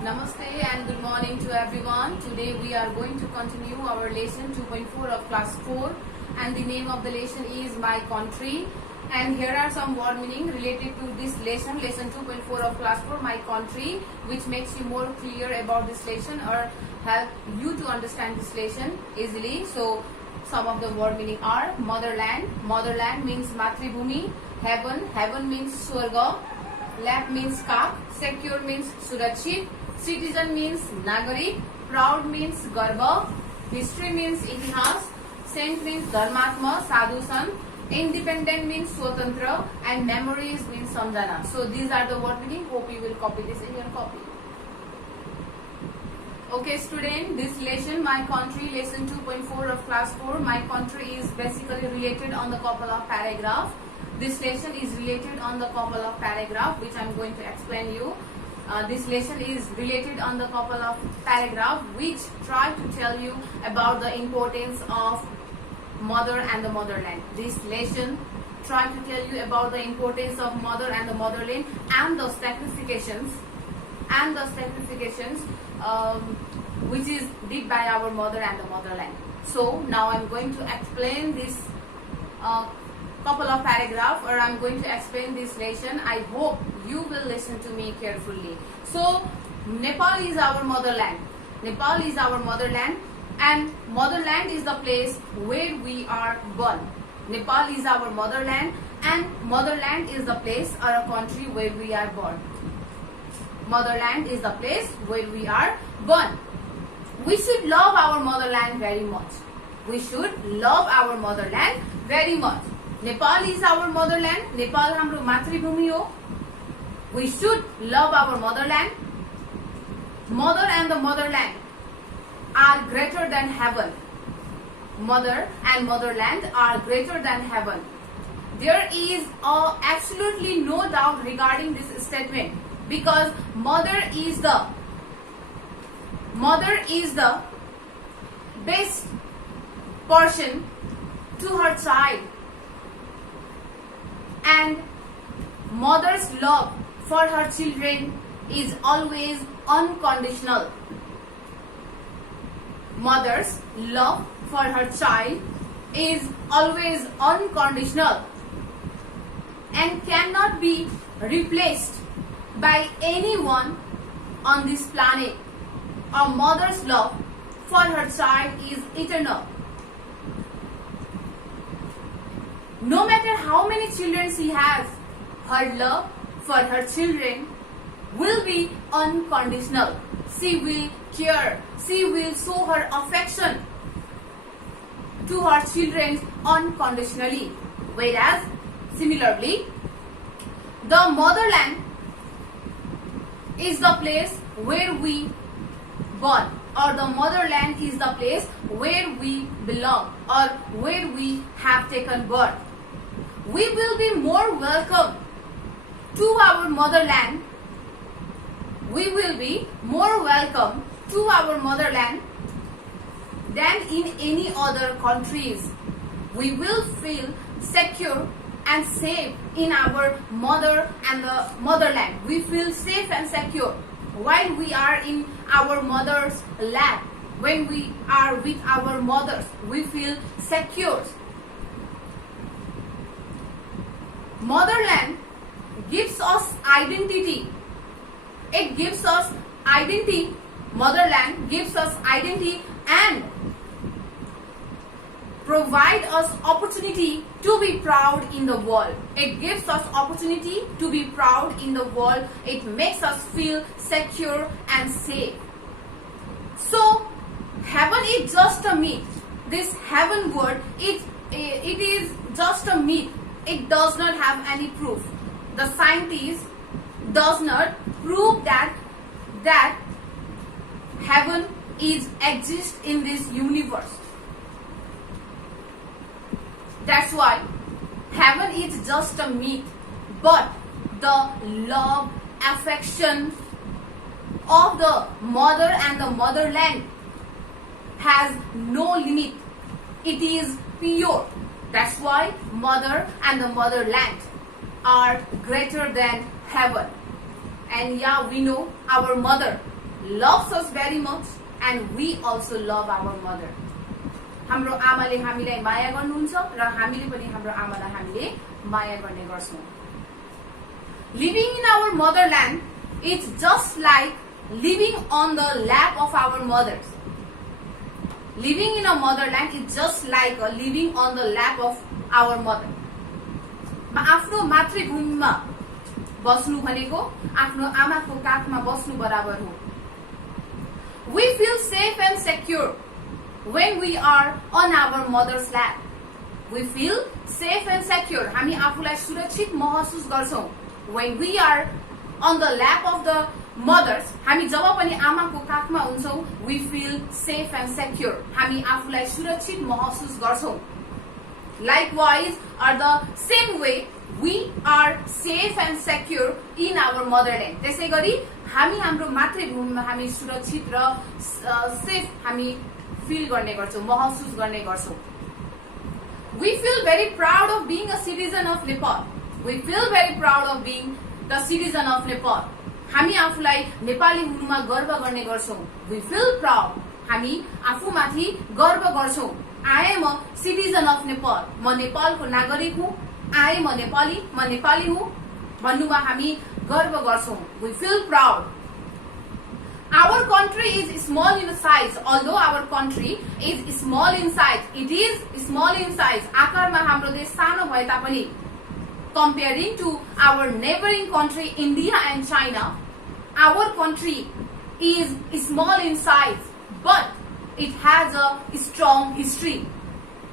Namaste and good morning to everyone. Today we are going to continue our lesson 2.4 of class 4 and the name of the lesson is My Country, and here are some word meaning related to this lesson 2.4 of class 4, My Country, which makes you more clear about this lesson or help you to understand this lesson easily. So some of the word meaning are motherland. Motherland means Matribhumi. Heaven means Swarga. Lap means Kak. Secure means Surakshit. Citizen means Nagarik. Proud means Garba. History means Itihas. Saint means Dharmatma, Sadhu Sant. Independent means Swatantra. And memories means Samjana. So these are the word meaning. Hope you will copy this in your copy. Okay student, this lesson My Country, lesson 2.4 of class 4, My Country is basically related on the couple of paragraph. This lesson is related on the couple of paragraph which I am going to explain you. This lesson is related on the couple of paragraph which try to tell you about the importance of mother and the motherland. This lesson try to tell you about the importance of mother and the motherland and the sacrifications which is did by our mother and the motherland. So now I'm going to explain this couple of paragraph, or I'm going to explain this lesson. I hope you will listen to me carefully. So Nepal is our motherland. Nepal is our motherland, and motherland is the place where we are born. Nepal is our motherland, and motherland is the place or a country where we are born. Motherland is the place where we are born. We should love our motherland very much. We should love our motherland very much. Nepal is our motherland. Nepal hamro matribhumi ho. We should love our motherland. Mother and the motherland are greater than heaven. Mother and motherland are greater than heaven. There is absolutely no doubt regarding this statement, because mother is the best person to her child, and mother's love for her children is always unconditional. Mother's love for her child is always unconditional and cannot be replaced by anyone on this planet. A mother's love for her child is eternal. No matter how many children she has, her love for her children will be unconditional. She will care, she will show her affection to her children unconditionally. Whereas, similarly, the motherland is the place where we born, or the motherland is the place where we belong or where we have taken birth. We will be more welcome to our motherland. We will be more welcome to our motherland than in any other countries. We will feel secure and safe in our mother and the motherland. We feel safe and secure while we are in our mother's lap. When we are with our mothers, we feel secure. Motherland gives us identity. It gives us identity. Motherland gives us identity and provide us opportunity to be proud in the world. It gives us opportunity to be proud in the world. It makes us feel secure and safe. So, heaven is just a myth. This heaven word, it is just a myth. It does not have any proof. The scientist does not prove that heaven exists in this universe. That's why heaven is just a myth. But the love, affection of the mother and the motherland has no limit. It is pure. That's why mother and the motherland are greater than heaven. And yeah, we know our mother loves us very much and we also love our mother. हाम्रो आमाले हामीलाई माया गर्नुहुन्छ र हामीले पनि हाम्रो आमालाई हामीले माया गर्ने गर्छौं. Living in our motherland is just like living on the lap of our mothers. Living in a motherland is just like living on the lap of our mother. आफ्नो मातृभूमिमा बस्नु भनेको आफ्नो आमाको काखमा बस्नु बराबर हो. We feel safe and secure when we are on our mother's lap. We feel safe and secure. हामी आफूलाई सुरक्षित महसुस गर्छौं. When we are on the lap of the mothers, हामी जब पनि आमाको काखमा हुन्छौं, we feel safe and secure. हामी आफूलाई सुरक्षित महसुस गर्छौं. Likewise, are the same way we are safe and secure in our motherland. त्यसै गरी हामी हाम्रो मातृभूमिमा हामी सुरक्षित र सेफ हामी feel गर्ने गर्छौं, महसुस गर्ने गर्छौं. We feel very proud of being a citizen of Nepal. We feel very proud of being the citizen of Nepal. हामी आफूलाई नेपाली हुनुमा गर्व गर्ने गर्छौं. We feel proud. हामी आफूमाथि गर्व गर्छौं. I am a citizen of Nepal. म नेपालको नागरिक हुँ. I am a Nepali. म नेपाली हुँ भन्नुमा हामी गर्व गर्छौं. We feel proud. Our country is small in size. Although our country is small in size, it is small in size. आकारमा हाम्रो देश सानो भए तापनि comparing to our neighboring country India and China, our country is small in size, but it has a strong history.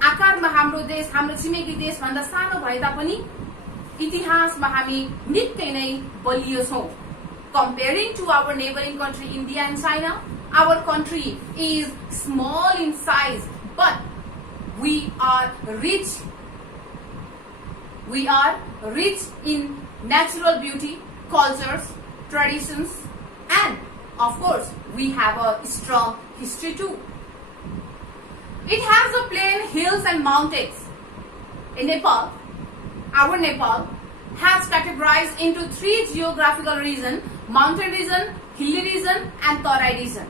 आकारमा हाम्रो देश हाम्रो छिमेकी देश भन्दा सानो भए तापनि इतिहासमा हामी निकै नै बलियो छौं. Comparing to our neighboring country India and China, our country is small in size, but we are rich. We are rich in natural beauty, cultures, traditions, and of course, we have a strong history too. It has a plain hills and mountains. In Nepal, our Nepal has categorized into 3 geographical regions: mountain region, hilly region, and Tarai region.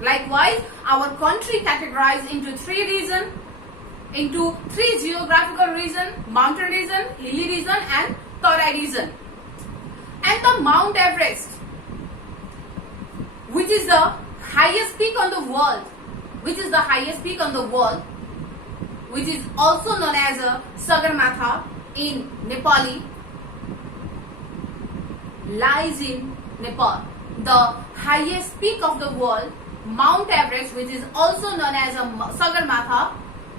Likewise, our country categorized into 3 regions, into 3 geographical regions: mountain region, hilly region, and Tarai region. And the Mount Everest, which is the highest peak on the world, which is also known as a Sagarmatha in Nepali, lies in Nepal. The highest peak of the world, Mount Everest, which is also known as a Sagarmatha,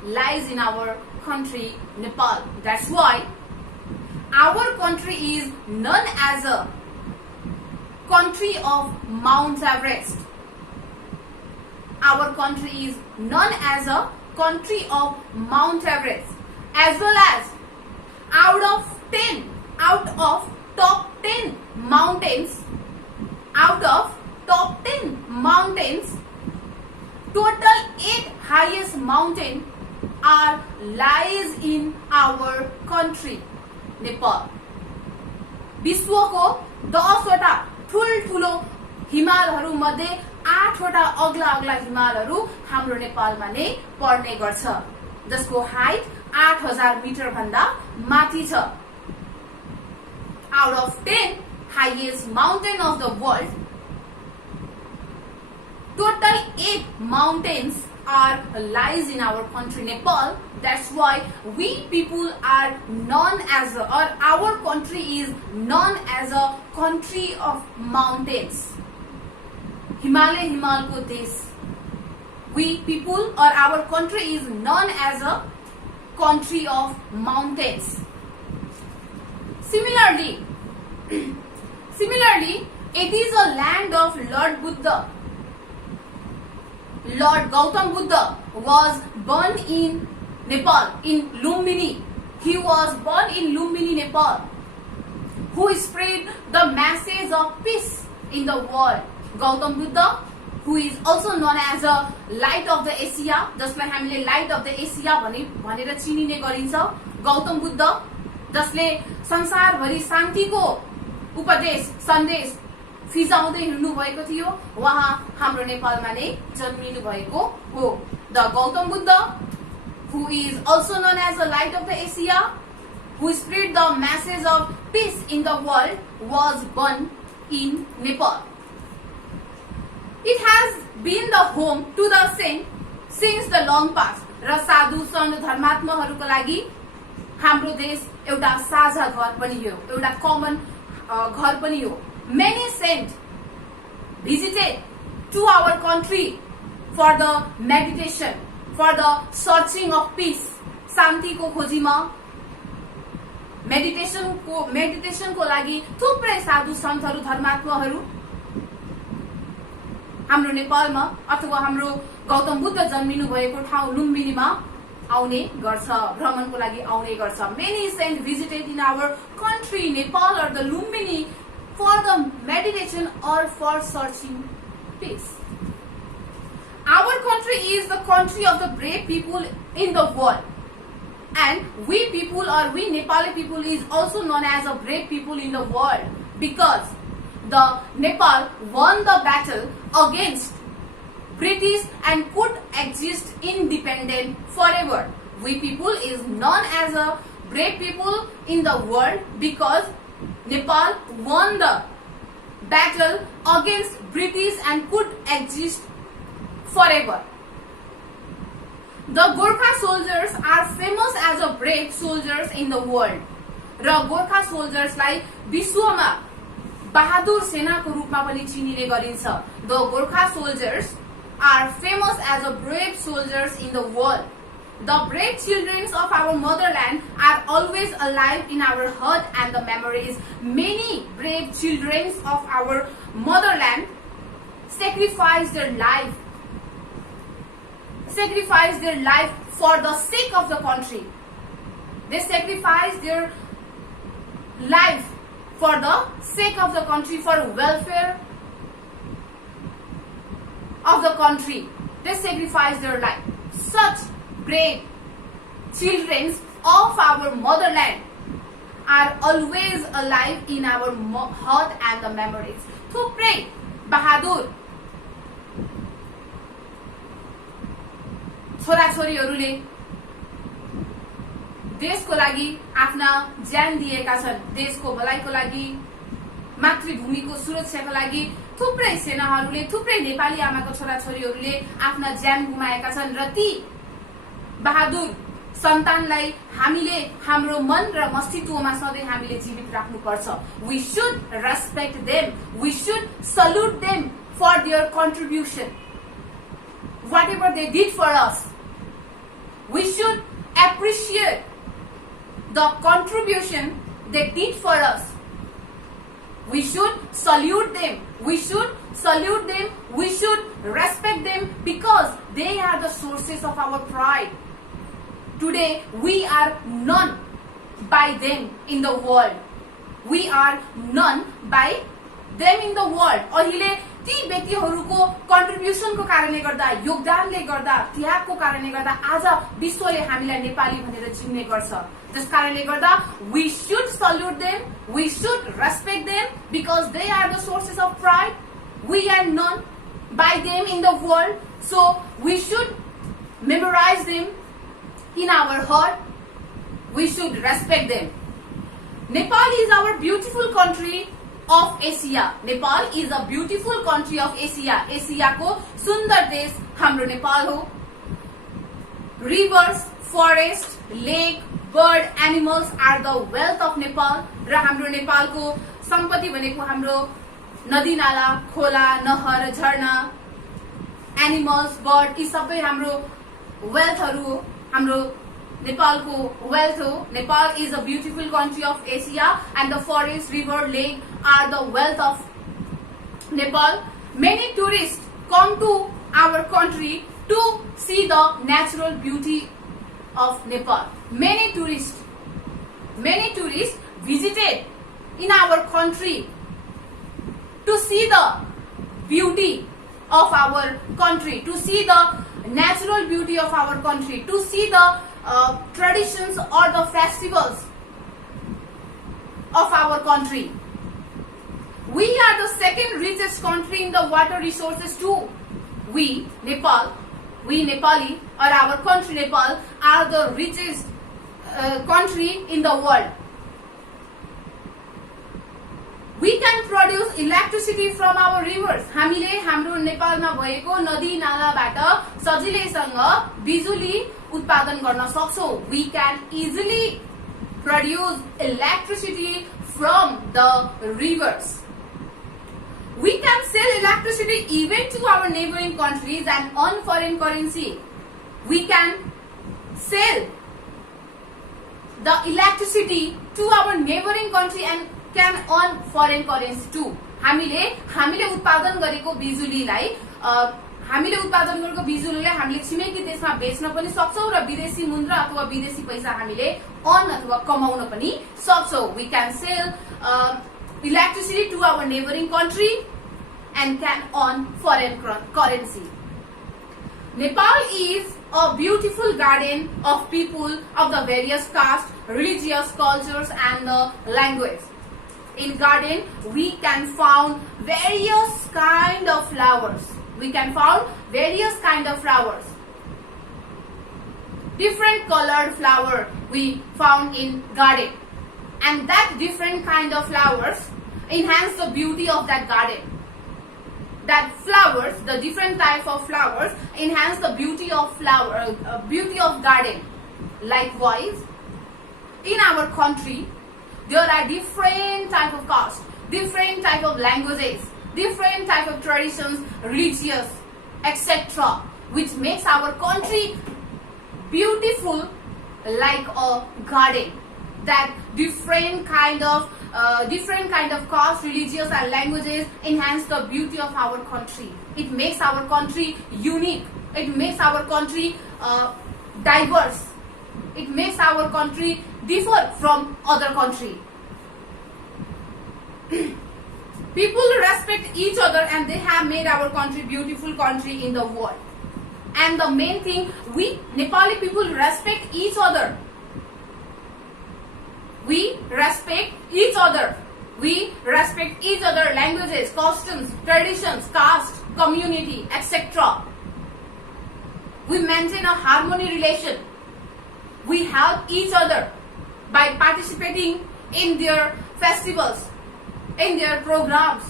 lies in our country Nepal. That's why our country is known as a country of Mount Everest. Our country is known as a country of Mount Everest, as well as out of top 10 mountains, total 8 highest mountain lies in our country Nepal. विश्वको 10 वटा ठुलठुलो हिमालहरू मध्ये 8 वटा अग्ला हिमालहरू हाम्रो नेपालमा नै पर्ने गर्छ, जसको हाइट 8000 मिटर भन्दा माथि छ. Out of 10 highest mountain of the world, total 8 mountains lies in our country Nepal. That's why we people are known as our country is known as a country of mountains. हिमालको देश. We people or our country is known as a country of mountains. Similarly, it is a land of Lord Buddha. Lord Gautam Buddha was born in Nepal, in Lumbini. He was born in Lumbini, Nepal, who spread the message of peace in the world. Gautam Buddha, who is also known as a light of the Asia, जसलाई हामीले light of the Asia भनेर चिनिने गरिन्छ. गौतम बुद्ध, जसले संसारभरि शान्तिको उपदेश सन्देश फिजाउँदै हिँड्नु भएको थियो उहाँ हाम्रो नेपालमा नै जन्मिनु भएको हो। The Gautam Buddha, who is also known as the light of the Asia, who spread the message of peace in the world, was born in Nepal. It has been the home to the saint since the long past. र साधु सन्त धर्मात्माहरूको लागि हाम्रो देश एउटा साझा घर पनि हो, एउटा कमन घर पनि हो। Many saints visited to our country for the meditation, for the searching of peace, शान्तिको खोजीमा मेडिटेसनको लागि थुप्रै साधु सन्तहरू धर्मात्माहरू हाम्रो नेपालमा अथवा हाम्रो गौतम बुद्ध जन्मिनु भएको ठाउँ लुम्बिनीमा आउने गर्छ, भ्रमणको लागि आउने गर्छ। Many saints visited in our country Nepal or the Lumbini for the meditation or for searching peace. Our country is the country of the brave people in the world, and we people or we Nepali people is also known as a brave people in the world because the Nepal won the battle against British and could exist independent forever. We people is known as a brave people in the world because Nepal won the battle against British and could exist forever. The Gorkha soldiers are famous as a brave soldiers in the world. र गोर्खा सोल्जर्सलाई विश्वमा बहादुर सेनाको रूपमा पनि चिनिने गरिन्छ। The Gorkha soldiers are famous as a brave soldiers in the world. The brave children of our motherland are always alive in our heart and the memories. Many brave children of our motherland sacrifice their life for the sake of the country. They sacrifice their life for the sake of the country, for welfare of the country. They sacrifice their life. Such brave children of our motherland are always alive in our heart and the memories. थुप्रै बहादुर छोराछोरीहरूले देशको लागि आफ्ना ज्यान दिएका छन्। देशको भलाइको लागि, मातृभूमिको सुरक्षाको लागि थुप्रै सेनाहरूले, थुप्रै नेपाली आमाको छोराछोरीहरूले आफ्ना ज्यान गुमाएका छन् र ती बहादुर सन्तानलाई हामीले हाम्रो मन र मस्तित्वमा सधैँ हामीले जीवित राख्नुपर्छ। We should respect them. We should salute them for their contribution. Whatever they did for us, we should appreciate the contribution they did for us. We should salute them. We should salute them. We should respect them because they are the sources of our pride. Today, we are known by them in the world. We are known by them in the world. अहिले ती व्यक्तिहरूको कन्ट्रिब्युसनको कारणले गर्दा, योगदानले गर्दा, त्यागको कारणले गर्दा आज विश्वले हामीलाई नेपाली भनेर चिन्ने गर्छ। त्यस कारणले गर्दा we should salute them, we should respect them because they are the sources of pride. We are known by them in the world, so we should memorize them in our heart. We should respect them. Nepal is our beautiful country of Asia. Nepal is a beautiful country of Asia. Asia को सुंदर देश हाम्रो नेपाल हो. Rivers, forest, lake, bird, animals are the wealth of Nepal. र हाम्रो नेपालको सम्पत्ति भनेको हाम्रो नदी नाला, खोला, नहर, झरना, animals, bird यी सबै हाम्रो wealthहरू हो. हाम्रो नेपालको wealth हो. Nepal is a beautiful country of Asia and the forest, river, lake are the wealth of Nepal. Many tourists come to our country to see the natural beauty of Nepal. Many tourists visited in our country to see the beauty of our country, to see the natural beauty of our country, to see the traditions or the festivals of our country. We are the second richest country in the water resources too. We, Nepal, we Nepali, or our country Nepal, are the richest country in the world. We can produce electricity from our rivers. हामीले हाम्रो नेपालमा भएको नदी नालाबाट सजिलैसँग बिजुली उत्पादन गर्न सक्छौं. We can easily produce electricity from the rivers. We can sell electricity even to our neighboring countries and earn foreign currency. We can sell the electricity to our neighboring country and can earn foreign currency too. हामीले उत्पादन गरेको बिजुलीलाई हामीले छिमेकी देशमा बेच्न पनि सक्छौं र विदेशी मुद्रा अथवा विदेशी पैसा हामीले अर्न अथवा कमाउन पनि सक्छौं. We can sell electricity to our neighboring country and can earn foreign currency. Nepal is a beautiful garden of people of the various castes, religious cultures and language. In garden, we can find various kind of flowers. We can find various kind of flowers. Different colored flower we found in garden. And that different kind of flowers enhance the beauty of that garden. That flowers, the different types of flowers enhance the beauty of garden. Likewise, in our country, there are different type of castes, different type of languages, different type of traditions, religious, etc., which makes our country beautiful like a garden. That different kind of caste, religious and languages enhance the beauty of our country. It makes our country unique. It makes our country diverse. It makes our country differ from other country. People respect each other and they have made our country beautiful country in the world. And the main thing, we Nepali people respect each other. We respect each other. We respect each other languages, customs, traditions, caste, community, etc. We maintain a harmony relation. We help each other by participating in their festivals, in their programs,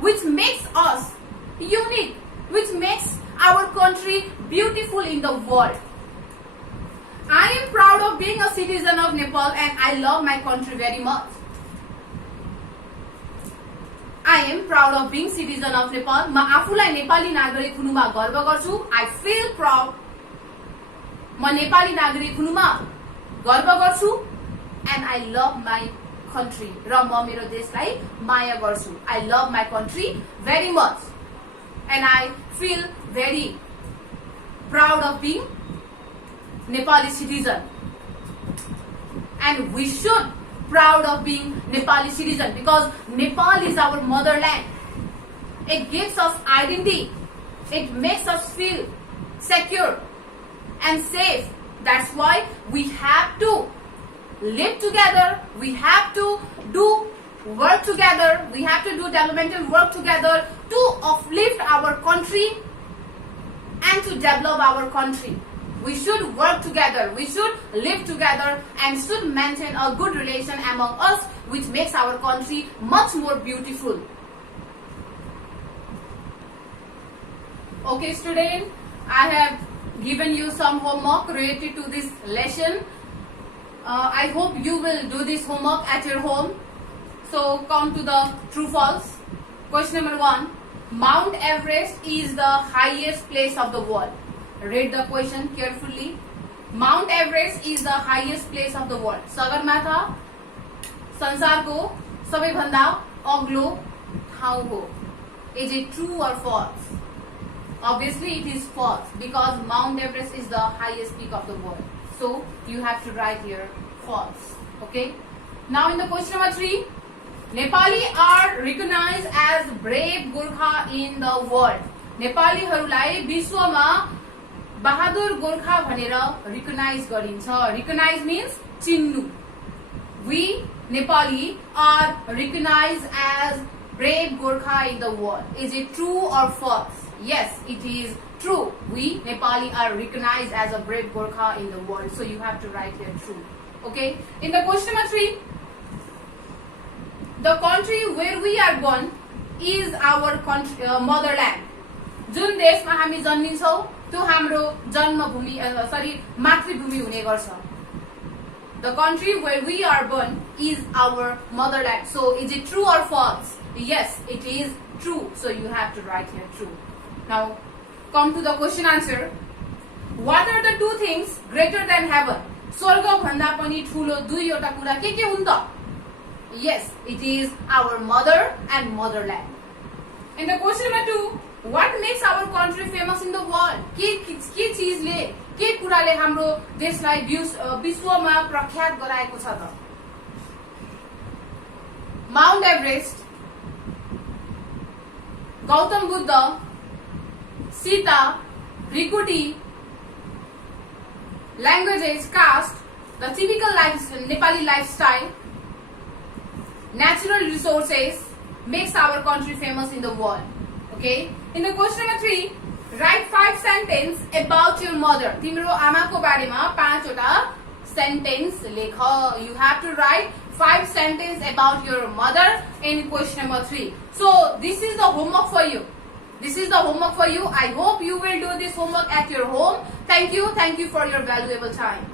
which makes us unique, which makes our country beautiful in the world. I am proud of being a citizen of Nepal and I love my country very much. I am proud of being citizen of Nepal. म आफूलाई नेपाली नागरिक हुनुमा गर्व गर्छु. I feel proud. म नेपाली नागरिक हुनुमा गर्व गर्छु and I love my country. र म मेरो देशलाई माया गर्छु. I love my country very much and I feel very proud of being Nepali citizen. And we should proud of being Nepali citizen because Nepal is our motherland. It gives us identity. It makes us feel secure and safe. That's why we have to live together. We have to do work together. We have to do developmental work together to uplift our country and to develop our country. We should work together, we should live together and should maintain a good relation among us which makes our country much more beautiful. Okay student, I have given you some homework related to this lesson. I hope you will do this homework at your home. So come to the true false. Question number 1. Mount Everest is the highest place of the world. Read the question carefully. Mount Everest is the highest place of the world. Sagarmatha संसारको सबैभन्दा अग्लो ठाउँ हो. Is it true or false? Obviously it is false because Mount Everest is the highest peak of the world. So you have to write here false. Okay. Now in the question number 3, Nepali are recognized as brave Gorkha in the world. नेपालीहरूलाई विश्वमा बहादुर गोर्खा भनेर recognise गरिन्छ. Recognise means चिन्नु. We Nepali are recognized as brave Gorkha in the world. Is it true or false? Yes, it is true. We Nepali are recognized as a brave Gorkha in the world. So you have to write here true. Okay. In the question number 3, the country where we are born is our country, motherland. जुन देशमा हामी जन्मिन्छौं त्यो हाम्रो जन्मभूमि मातृभूमि हुने गर्छ. The country where we are born is our motherland. So is it true or false? Yes, it is true. So you have to write here true. Now come to the question answer. What are the two things greater than heaven? स्वर्ग भन्दा पनि ठूलो दुईवटा कुरा के हुन् त? Yes, it is our mother and motherland. In the question number 2, what makes our country famous in the world? के चीजले के कुराले हाम्रो देशलाई विश्वमा प्रख्यात गराएको छ त? Mount Everest, Gautam Buddha, Sita, भ्रिकुटी, languages, caste, the typical Nepali lifestyle, natural resources makes our country famous in the world. Okay. In the question number 3, write 5 sentences about your mother. तिम्रो आमाको बारेमा 5 वटा sentence लेख. You have to write 5 sentences about your mother in question number 3. So this is the homework for you. This is the homework for you. I hope you will do this homework at your home. Thank you for your valuable time.